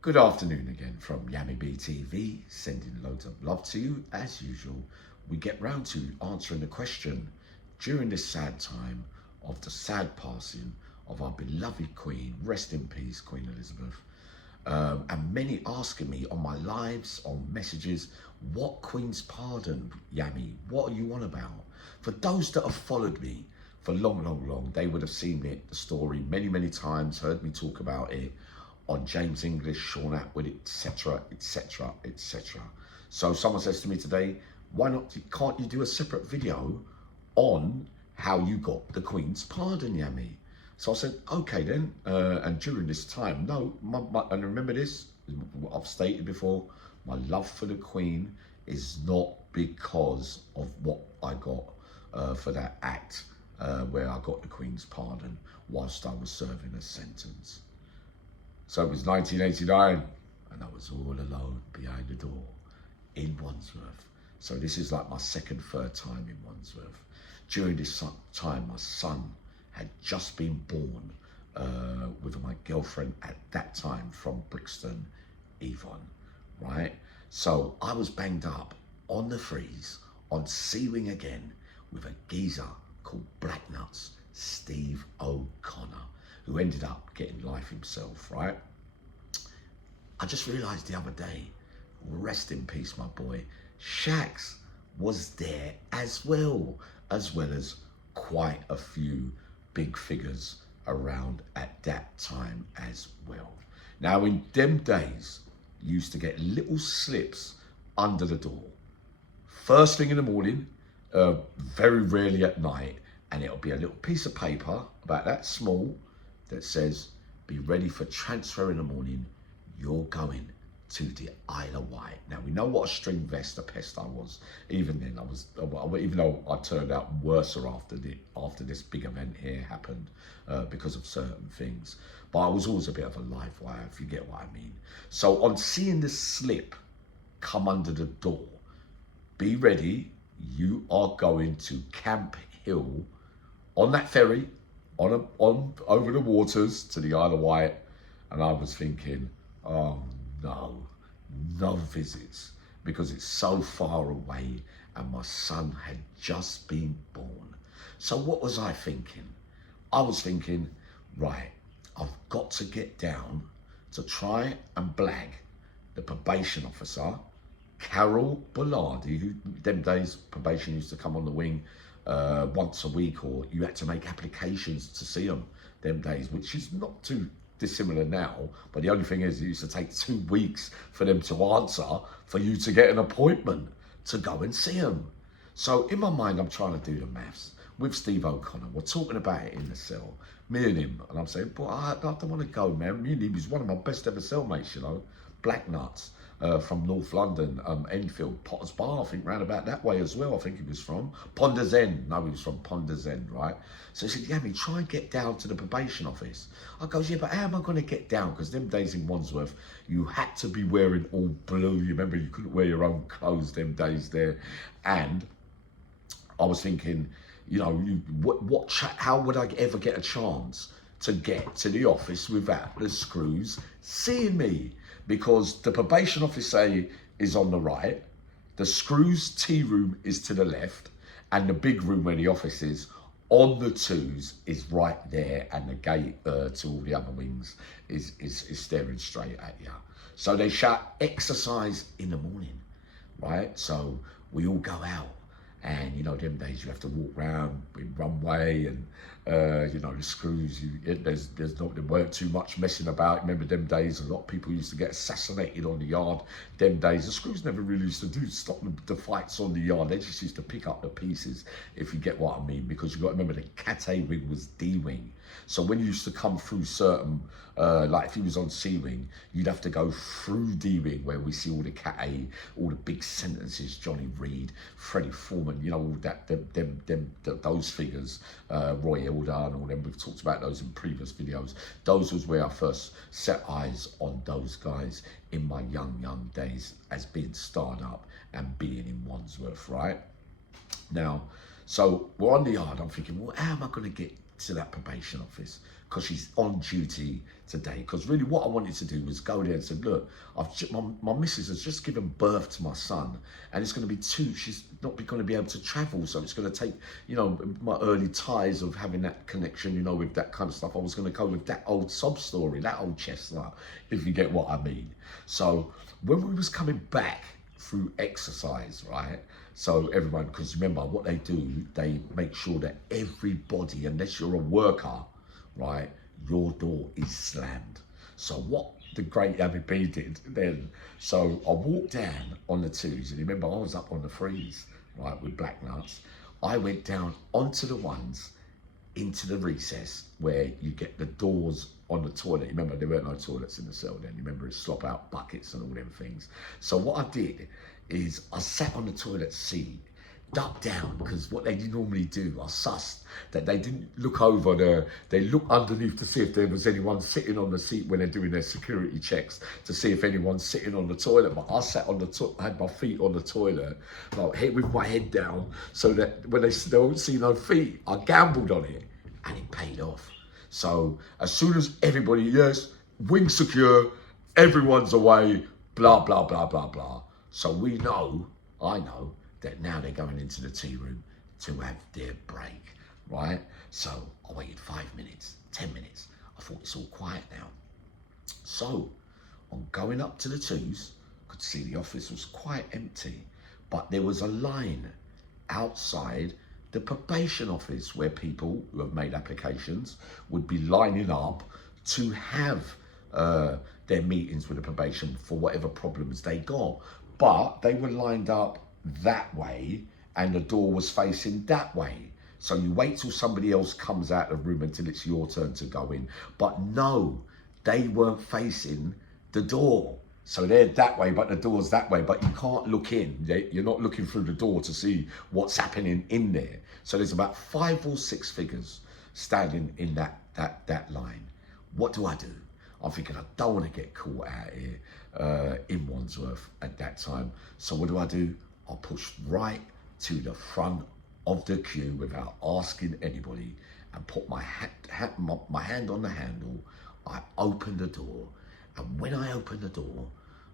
Good afternoon again from Yummy BTV, sending loads of love to you as usual. We get round to answering the question during this sad time of the sad passing of our beloved Queen, rest in peace, Queen Elizabeth. And many asking me on my lives, on messages, what Queen's Pardon, Yummy, what are you on about? For those that have followed me for long, they would have seen it, the story many times, heard me talk about it on James English, Sean Atwood, etc. So someone says to me today, can't you do a separate video on how you got the Queen's Pardon, Yummy? So I said, okay then, and during this time, and remember this, what I've stated before, my love for the Queen is not because of what I got for that act where I got the Queen's Pardon whilst I was serving a sentence. So it was 1989 and I was all alone behind the door in Wandsworth. So this is like my third time in Wandsworth. During this time, my son had just been born with my girlfriend at that time from Brixton, Yvonne, right? So I was banged up on the freeze, on C-Wing again, with a geezer called Black Nuts, Steve O'Connor, who ended up getting life himself, right? I just realised the other day, rest in peace, my boy, Shax was there as well as quite a few big figures around at that time as well. Now, in them days, you used to get little slips under the door. First thing in the morning, very rarely at night, and it'll be a little piece of paper about that small that says, be ready for transfer in the morning, you're going to the Isle of Wight. Now, we know what a string vest, a pest I was. Even then, even though I turned out worse after this big event here happened because of certain things. But I was always a bit of a live wire, if you get what I mean. So on seeing the slip come under the door, be ready, you are going to Camp Hill on that ferry, on over the waters to the Isle of Wight. And I was thinking, oh no visits, because it's so far away and my son had just been born. So what was I thinking? I was thinking, right, I've got to get down to try and blag the probation officer, Carol Bellardi, who them days probation used to come on the wing once a week, or you had to make applications to see them them days, which is not too dissimilar now, but the only thing is it used to take 2 weeks for them to answer for you to get an appointment to go and see them. So in my mind, I'm trying to do the maths with Steve O'Connor. We're talking about it in the cell, me and him, and I'm saying, but I don't want to go, man. Me and him, he's one of my best ever cellmates, you know, Black Nuts. From North London, Enfield, Potter's Bar, I think, round about that way as well. I think he was from Ponders End. No, he was from Ponders End, right? So he said, yeah, try and get down to the probation office. I goes, yeah, but how am I going to get down? Because them days in Wandsworth, you had to be wearing all blue. You remember, you couldn't wear your own clothes them days there. And I was thinking, you know, how would I ever get a chance to get to the office without the screws seeing me? Because the probation officer is on the right, the screws tea room is to the left, and the big room where the office is on the twos is right there, and the gate to all the other wings is staring straight at you. So they shout exercise in the morning, right? So we all go out. And, you know, them days you have to walk around in runway and, you know, the screws, there weren't too much messing about. Remember them days, a lot of people used to get assassinated on the yard. Them days, the screws never really used to stop the fights on the yard. They just used to pick up the pieces, if you get what I mean, because you got to remember the Cat A wing was D wing. So when you used to come through certain, like if he was on C wing, you'd have to go through D wing where we see all the Cat A, all the big sentences, Johnny Reed, Freddie Foreman, you know, all that, those figures, Roy Elder and all them. We've talked about those in previous videos. Those was where I first set eyes on those guys in my young days as being starred up and being in Wandsworth, right? Now, so we're on the yard. I'm thinking, well, how am I going to get to that probation office? because she's on duty today. Because really what I wanted to do was go there and say, look, my missus has just given birth to my son, and it's going to be she's not going to be able to travel, so it's going to take, you know, my early ties of having that connection, you know, with that kind of stuff. I was going to go with that old sob story, that old chestnut, if you get what I mean. So when we was coming back through exercise, right? So everyone, because remember what they do, they make sure that everybody, unless you're a worker, right, your door is slammed. So what the great Yami B did then, so I walked down on the twos, and remember I was up on the threes, right, with black nuts. I went down onto the ones, into the recess where you get the doors on the toilet. Remember, there weren't no toilets in the cell then. You remember, it's slop out buckets and all them things. So what I did is I sat on the toilet seat, ducked down, because what they normally do, I sussed that they didn't look over they looked underneath to see if there was anyone sitting on the seat when they're doing their security checks, to see if anyone's sitting on the toilet. But I sat on the I had my feet on the toilet, like with my head down, so that when they don't see no feet, I gambled on it, and it paid off. So as soon as everybody, yes, wing secure, everyone's away, blah, blah, blah, blah, blah. So we know, I know, that now they're going into the tea room to have their break, right? So I waited 5 minutes, 10 minutes. I thought it's all quiet now. So on going up to the twos, I could see the office was quite empty, but there was a line outside the probation office where people who have made applications would be lining up to have their meetings with the probation for whatever problems they got. But they were lined up that way, and the door was facing that way. So you wait till somebody else comes out of the room until it's your turn to go in. But no, they weren't facing the door. So they're that way, but the door's that way, but you can't look in. You're not looking through the door to see what's happening in there. So there's about 5 or 6 figures standing in that line. What do? I'm thinking, I don't want to get caught out here in Wandsworth at that time. So what do? I push right to the front of the queue without asking anybody, and put my hand on the handle. I opened the door, and when I opened the door,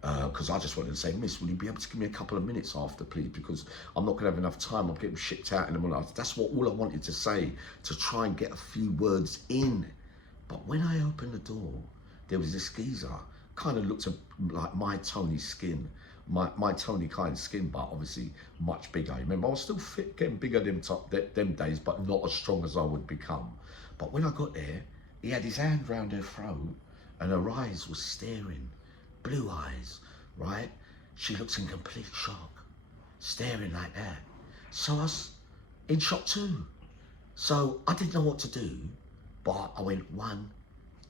because I just wanted to say, Miss, will you be able to give me a couple of minutes after, please? Because I'm not going to have enough time. I'm getting shipped out in the morning. That's all I wanted to say, to try and get a few words in. But when I opened the door, there was this geezer, kind of looked like my Tony skin, my Tony kind of skin, but obviously much bigger. Remember, I was still fit, getting bigger them days, but not as strong as I would become. But when I got there, he had his hand round her throat, and her eyes were staring, blue eyes, right? She looks in complete shock, staring like that. So I was in shock too. So I didn't know what to do, but I went 1,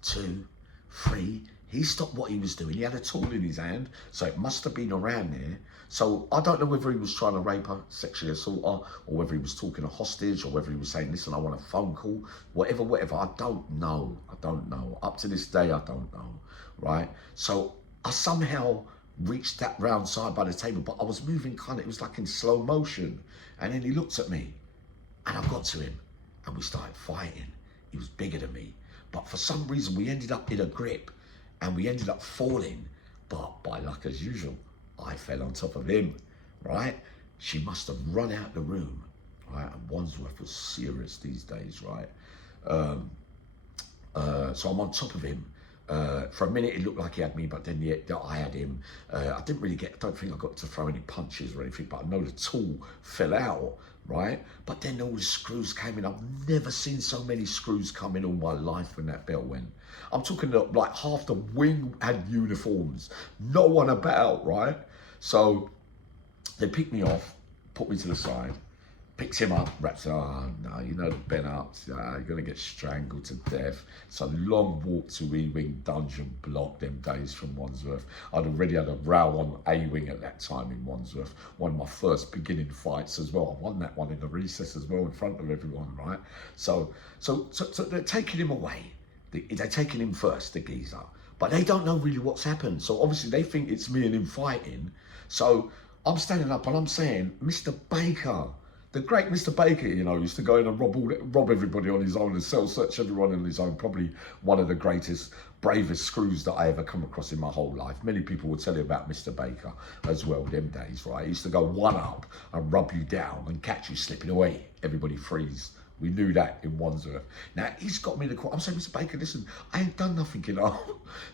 2, 3. He stopped what he was doing. He had a tool in his hand, so it must have been around there. So I don't know whether he was trying to rape her, sexually assault her, or whether he was talking a hostage, or whether he was saying, listen, I want a phone call, whatever. I don't know. Up to this day, I don't know, right? So I somehow reached that round side by the table, but I was moving it was like in slow motion. And then he looked at me, and I got to him, and we started fighting. He was bigger than me, but for some reason we ended up in a grip, and we ended up falling. But by luck as usual, I fell on top of him, right? She must have run out the room, right? And Wandsworth was serious these days, right? So I'm on top of him. For a minute it looked like he had me, but then I had him. I don't think I got to throw any punches or anything, but I know the tool fell out, right? But then all the screws came in. I've never seen so many screws come in all my life when that bell went. I'm talking like half the wing had uniforms, no one about, right? So they picked me off, put me to the side, picked him up, wrapped him, oh no, you know the Bennarts, you're gonna get strangled to death. It's a long walk to E-Wing dungeon block them days from Wandsworth. I'd already had a row on A-Wing at that time in Wandsworth, one of my first beginning fights as well. I won that one in the recess as well in front of everyone, right? So they're taking him away. They're taking him first, the geezer, but they don't know really what's happened. So obviously they think it's me and him fighting. So I'm standing up and I'm saying, Mr. Baker, The great Mr. Baker, you know, used to go in and rob everybody on his own and search everyone on his own. Probably one of the greatest, bravest screws that I ever come across in my whole life. Many people will tell you about Mr. Baker as well, them days, right? He used to go one up and rub you down and catch you slipping away. Everybody freeze. We knew that in Wandsworth. Now, he's got me in the court. I'm saying, Mr. Baker, listen, I ain't done nothing, you know.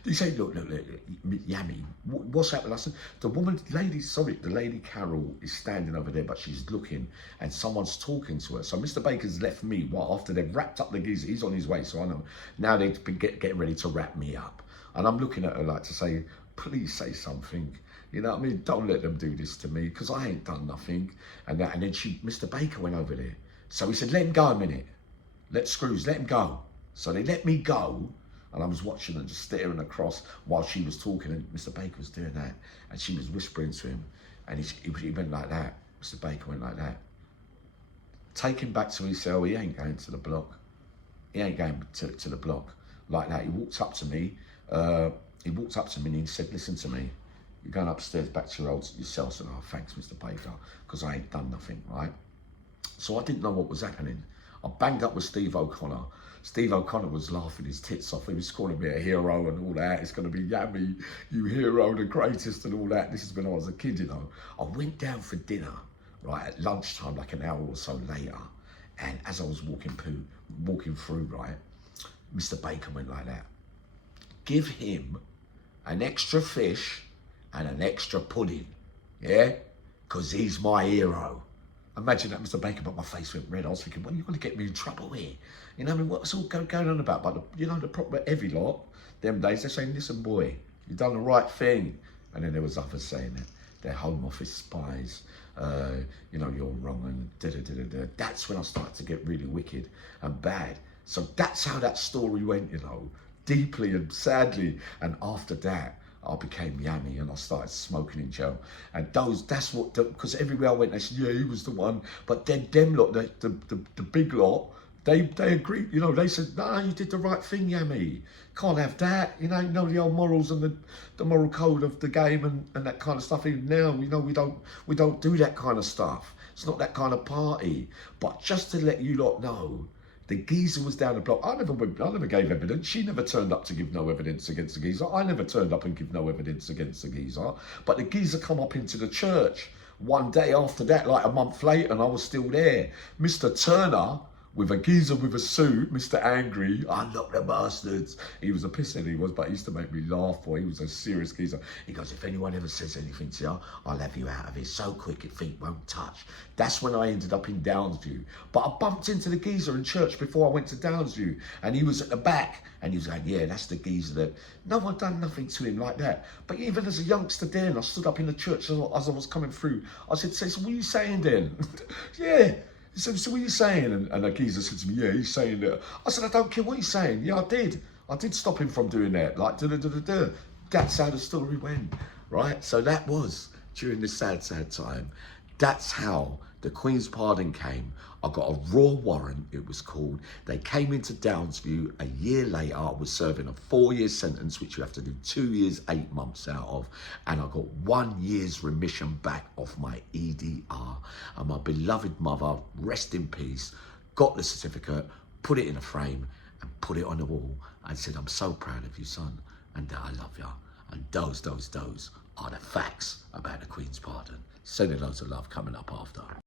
He said, look, Yami, what's happened? I said, the lady Carol is standing over there, but she's looking and someone's talking to her. So Mr. Baker's left me, after they've wrapped up the geezer, he's on his way, so I know. Now they're getting ready to wrap me up. And I'm looking at her like to say, please say something. You know what I mean? Don't let them do this to me, because I ain't done nothing. And then Mr. Baker went over there. So he said, let him go a minute. Let him go. So they let me go. And I was watching and just staring across while she was talking. And Mr. Baker was doing that. And she was whispering to him. And he went like that. Mr. Baker went like that. Take him back to his cell. He ain't going to the block. He ain't going to the block like that. He walked up to me. And he said, listen to me. You're going upstairs back to your cell. I said, oh, thanks, Mr. Baker, because I ain't done nothing, right? So I didn't know what was happening. I banged up with Steve O'Connor. Steve O'Connor was laughing his tits off. He was calling me a hero and all that. It's going to be Yami, you hero, the greatest and all that. This is when I was a kid, you know. I went down for dinner, right, at lunchtime, like an hour or so later. And as I was walking through, right, Mr. Baker went like that. Give him an extra fish and an extra pudding, yeah? Because he's my hero. Imagine that, Mr. Baker, but my face went red. I was thinking, well, you're going to get me in trouble here. You know what I mean? What's all going on about? But, the proper heavy lot, them days, they're saying, listen, boy, you've done the right thing. And then there was others saying that they're Home Office spies, you're wrong, and da-da-da-da-da. That's when I started to get really wicked and bad. So that's how that story went, deeply and sadly. And after that, I became Yami and I started smoking in jail. And because everywhere I went, they said, yeah, he was the one. But then them lot, the big lot, they agreed, they said, nah, you did the right thing, Yami. Can't have that, the old morals and the moral code of the game and that kind of stuff. Even now, we don't do that kind of stuff. It's not that kind of party. But just to let you lot know, the geezer was down the block. I never gave evidence. She never turned up to give no evidence against the geezer. I never turned up and give no evidence against the geezer. But the geezer come up into the church one day after that, like a month later, and I was still there. Mr. Turner, with a geezer with a suit, Mr. Angry, unlock the bastards. He was a pisshead, he was, but he used to make me laugh, boy. He was a serious geezer. He goes, if anyone ever says anything to you, I'll have you out of here so quick your feet won't touch. That's when I ended up in Downsview. But I bumped into the geezer in church before I went to Downsview, and he was at the back, and he was going, yeah, that's the geezer that, no one done nothing to him like that. But even as a youngster then, I stood up in the church as I was coming through. I said, so what are you saying then? Yeah. He said, so what are you saying? And the geezer said to me, yeah, he's saying that. I said, I don't care what he's saying. Yeah, I did. I did stop him from doing that. Like, da-da-da-da-da. That's how the story went, right? So that was during this sad, sad time. That's how the Queen's Pardon came. I got a raw warrant, it was called. They came into Downsview a year later. I was serving a 4-year sentence, which you have to do 2 years, 8 months out of. And I got 1 year's remission back off my EDR. And my beloved mother, rest in peace, got the certificate, put it in a frame and put it on the wall and said, I'm so proud of you, son, and that I love you. And those are the facts about the Queen's Pardon. Sending loads of love coming up after.